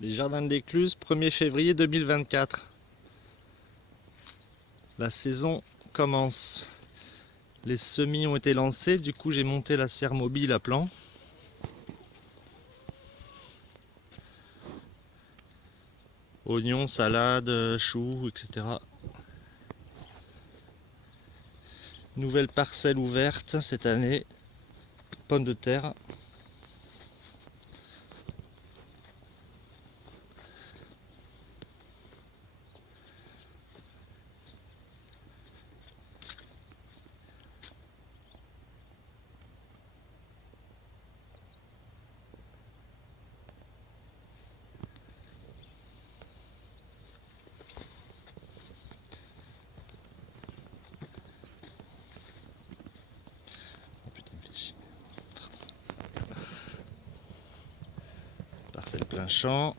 Les Jardins de l'Écluse, 1er février 2024. La saison commence. Les semis ont été lancés, du coup j'ai monté la serre mobile à plant. Oignons, salades, choux, etc. Nouvelle parcelle ouverte cette année. Pommes de terre. Parcelle plein champ.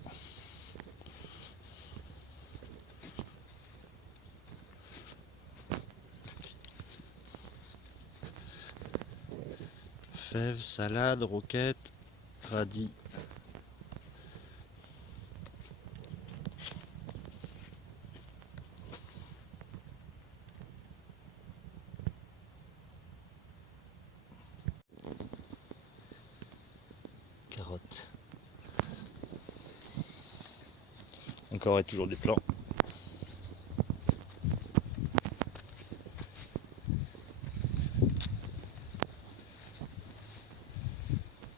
Fèves, salades, roquettes, radis. Carottes. Encore et toujours des plants.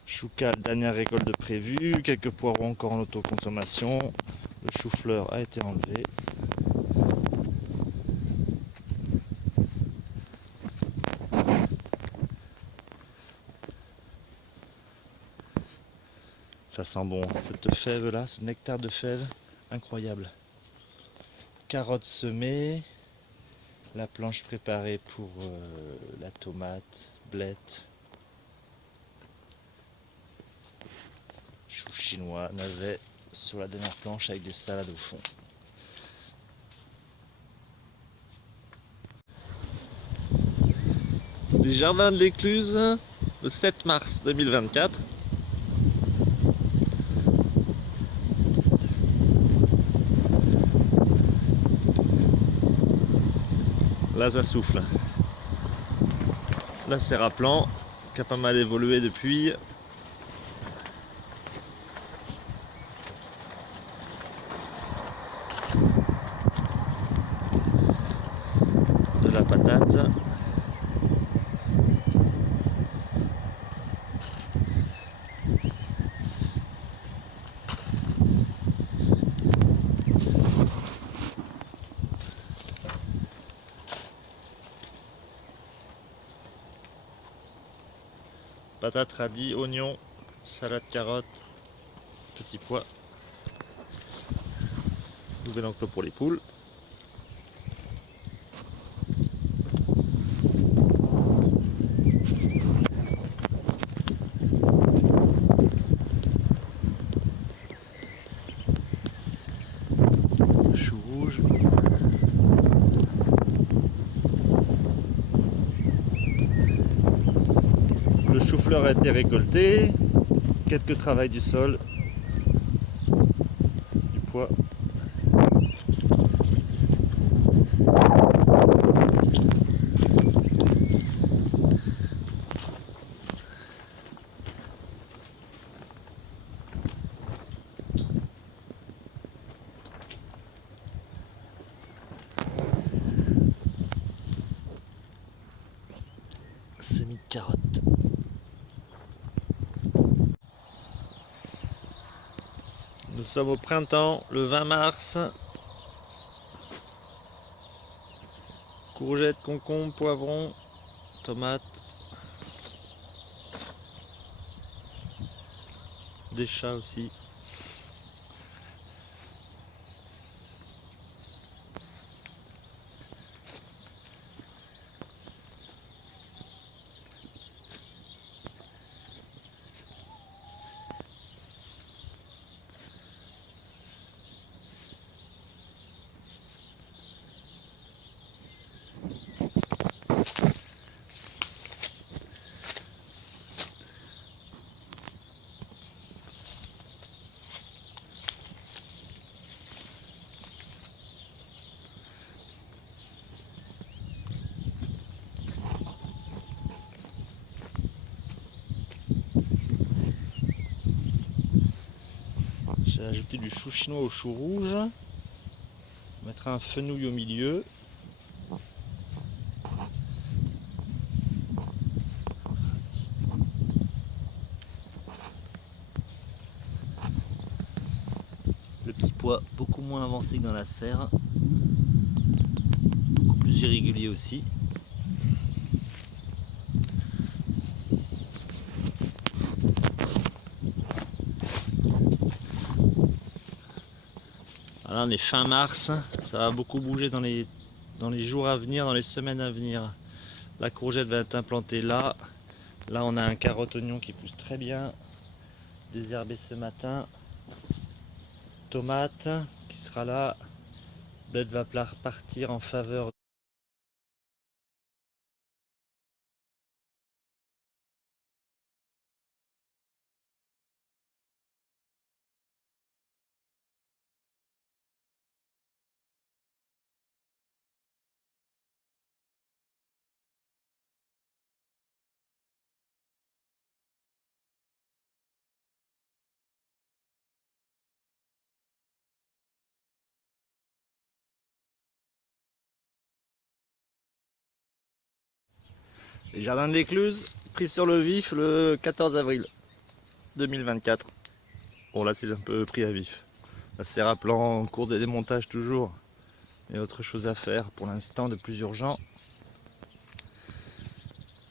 Choucal, dernière récolte de prévu. Quelques poireaux encore en autoconsommation. Le chou-fleur a été enlevé. Ça sent bon, cette fève là, ce nectar de fève, incroyable. Carottes semées, la planche préparée pour la tomate, blette, choux chinois, navets sur la dernière planche avec des salades au fond. Les Jardins de l'Écluse, le 7 mars 2024. Là ça souffle. La serre à plant qui a pas mal évolué depuis. De la patate. Patates, radis, oignons, salade carottes, petits pois. Nouvel enclos pour les poules. Chou rouge. Le chou-fleur a été récolté. Quelques travails du sol. Du pois. Semis de carottes. Nous sommes au printemps, le 20 mars. Courgettes, concombres, poivrons, tomates. Des chats aussi. J'ai ajouté du chou chinois au chou rouge. On mettra un fenouil au milieu. Le petit pois beaucoup moins avancé que dans la serre. Beaucoup plus irrégulier aussi. Voilà, on est fin mars, ça va beaucoup bouger dans les jours à venir, dans les semaines à venir. La courgette va être implantée là. Là on a un carotte-oignon qui pousse très bien, désherbé ce matin. Tomate qui sera là. Bled va partir en faveur. Les jardins de l'Écluse, pris sur le vif le 14 avril 2024. Bon là c'est un peu pris à vif. La serre à plan en cours de démontage toujours. Il y a autre chose à faire pour l'instant de plus urgent.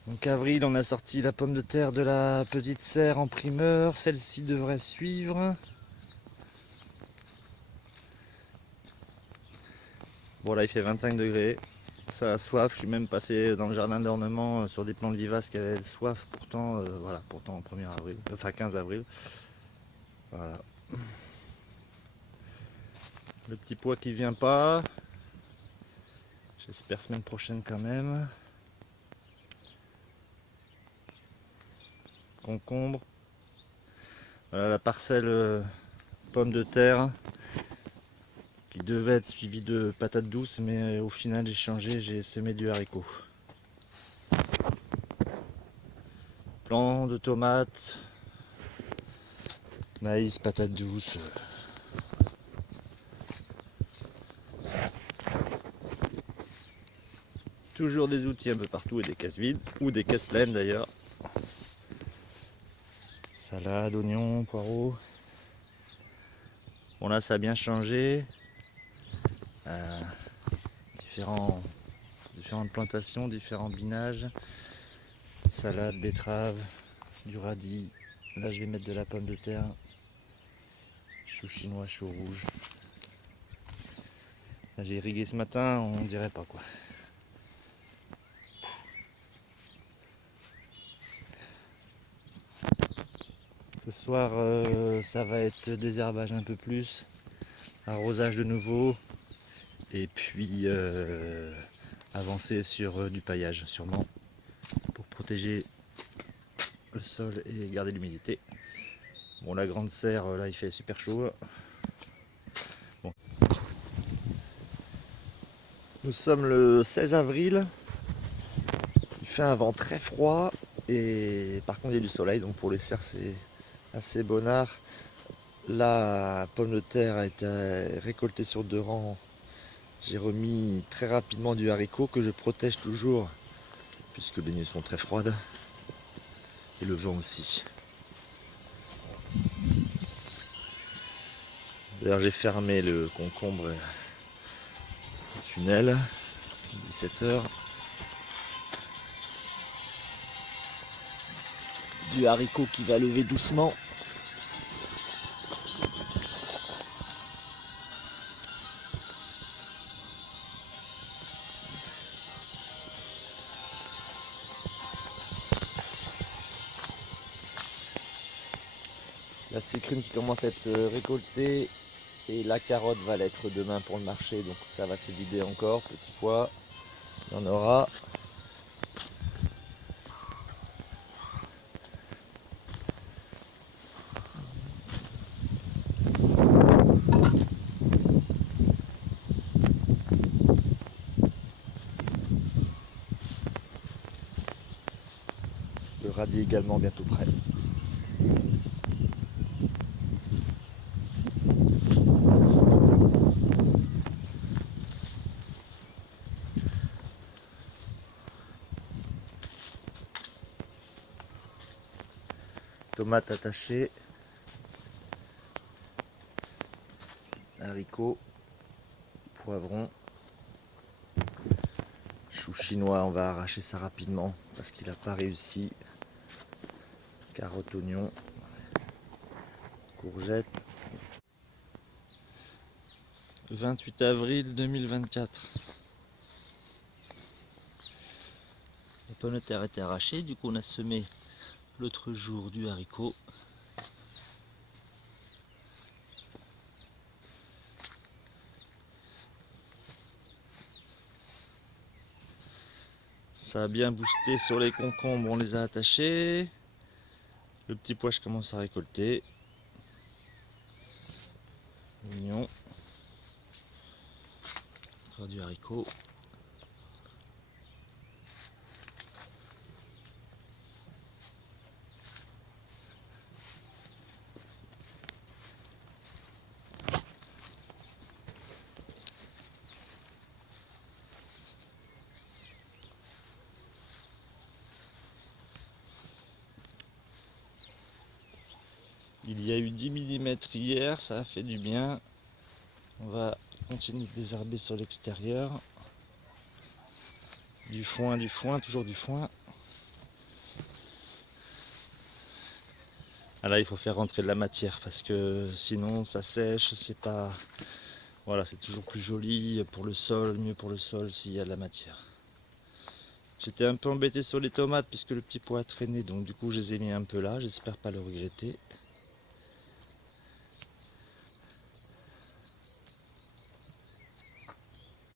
Donc avril, on a sorti la pomme de terre de la petite serre en primeur. Celle-ci devrait suivre. Bon là il fait 25 degrés. Ça a soif. Je suis même passé dans le jardin d'ornement sur des plantes vivaces qui avaient soif. Pourtant, voilà, pourtant au 1er avril, enfin 15 avril. Voilà. Le petit pois qui vient pas. J'espère semaine prochaine quand même. Concombre. Voilà la parcelle pomme de terre qui devait être suivie de patates douces, mais au final j'ai changé, j'ai semé du haricot. Plants de tomates, maïs, patates douces. Toujours des outils un peu partout et des caisses vides, ou des caisses pleines d'ailleurs. Salade, oignons, poireaux. Bon là ça a bien changé. Différentes plantations, différents binages. Salade, betterave, du radis. Là je vais mettre de la pomme de terre. Chou chinois, chou rouge. Là j'ai irrigué ce matin, on dirait pas quoi. Ce soir ça va être désherbage un peu plus, arrosage de nouveau et puis avancer sur du paillage sûrement pour protéger le sol et garder l'humidité. Bon la grande serre là il fait super chaud. Bon. Nous sommes le 16 avril, il fait un vent très froid et par contre il y a du soleil donc pour les serres c'est assez bonnard. La pomme de terre a été récoltée sur 2 rangs. J'ai remis très rapidement du haricot que je protège toujours puisque les nuits sont très froides et le vent aussi. D'ailleurs j'ai fermé le concombre tunnel 17 h. Du haricot qui va lever doucement. La sucrine qui commence à être récoltée et la carotte va l'être demain pour le marché, donc ça va s'évider encore. Petit pois, il y en aura. Le radis également bientôt prêt. Tomates attachées. Haricots. Poivrons. Chou chinois, on va arracher ça rapidement parce qu'il n'a pas réussi. Carottes, oignons. Courgettes. 28 avril 2024. La pomme de terre était arrachée, du coup on a semé l'autre jour du haricot. Ça a bien boosté sur les concombres, on les a attachés. Le petit pois je commence à récolter. Oignon. Encore du haricot. Il y a eu 10 mm hier, ça a fait du bien. On va continuer de désherber sur l'extérieur. Du foin, toujours du foin. Ah là, il faut faire rentrer de la matière parce que sinon ça sèche, c'est pas... Voilà, c'est toujours plus joli pour le sol, mieux pour le sol s'il y a de la matière. J'étais un peu embêté sur les tomates puisque le petit pois a traîné, donc du coup je les ai mis un peu là, j'espère pas le regretter.